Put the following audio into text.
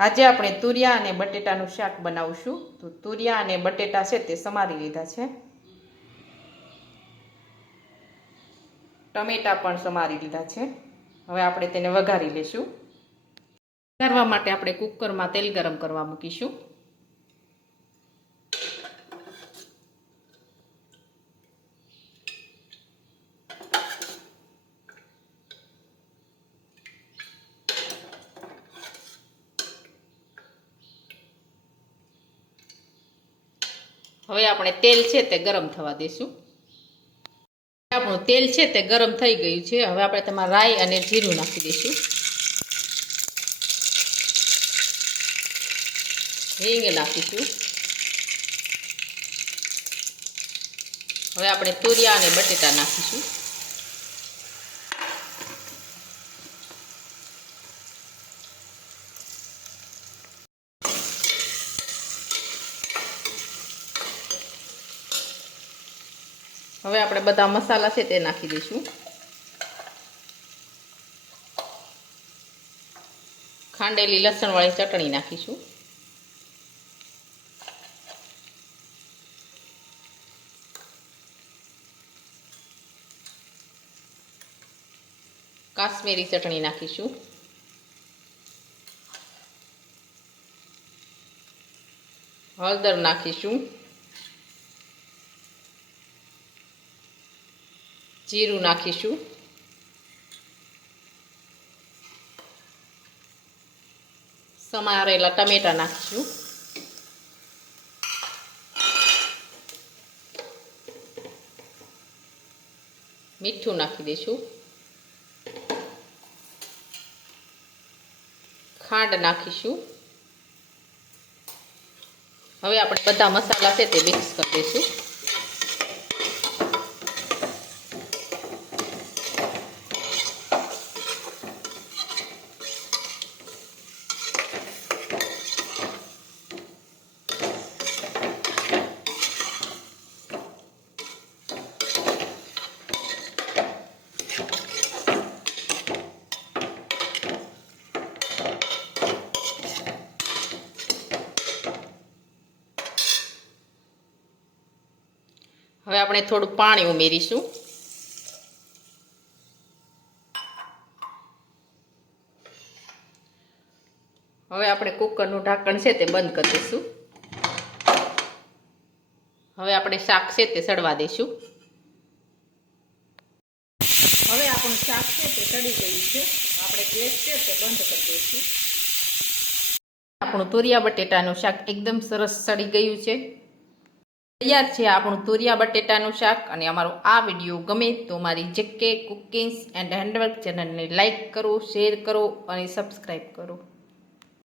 આજે આપણે તુરિયા અને બટેટાનું શાક બનાવશું. તો તુરિયા અને બટેટા છે તે સમારી લીધા છે. ટમેટા પણ સમારી લીધા છે. હવે આપણે તેને વઘારી લઈશું વઘારવા માટે આપણે કુકરમાં તેલ ગરમ કરવા મૂકીશું. હવે આપણે તેલ છે તે ગરમ થવા દઈશું આપણું તેલ છે તે ગરમ થઈ ગયું છે. હવે આપણે તેમાં રાઈ અને જીરું નાખી દઈશું. હિંગ નાખીશું. હવે આપણે તુરિયા અને બટેટા નાખીશું. હવે આપણે બધા મસાલા છે તે નાખી દઈશું. ખાંડેલી લસણવાળી ચટણી નાખીશું. કાશ્મીરી ચટણી નાખીશું. હળદર નાખીશું. જીરું નાખીશું. સમારેલા ટમેટા નાખીશું. મીઠું નાખી દઈશું. ખાંડ નાખીશું. હવે આપણે બધા મસાલા છે તે મિક્સ કરી દઈશું. હવે આપણે થોડું પાણી ઉમેરીશું. હવે આપણે કુકરનું ઢાંકણ છે તે બંધ કરી દઈશું. હવે આપણે શાક છે તે સડવા દઈશું. હવે આપણું શાક છે તે સડી ગયું છે. આપણે ગેસ છે તે બંધ કરી દઈશું. આપણું તુરિયા બટેટાનું શાક એકદમ સરસ સડી ગયું છે. તૈયાર છે આપણું તુરિયા બટેટાનું શાક અને અમારો આ વીડિયો ગમે તો મારી J K cookings and handwork ચેનલને લાઇક કરો, શેર કરો અને સબસ્ક્રાઈબ કરો.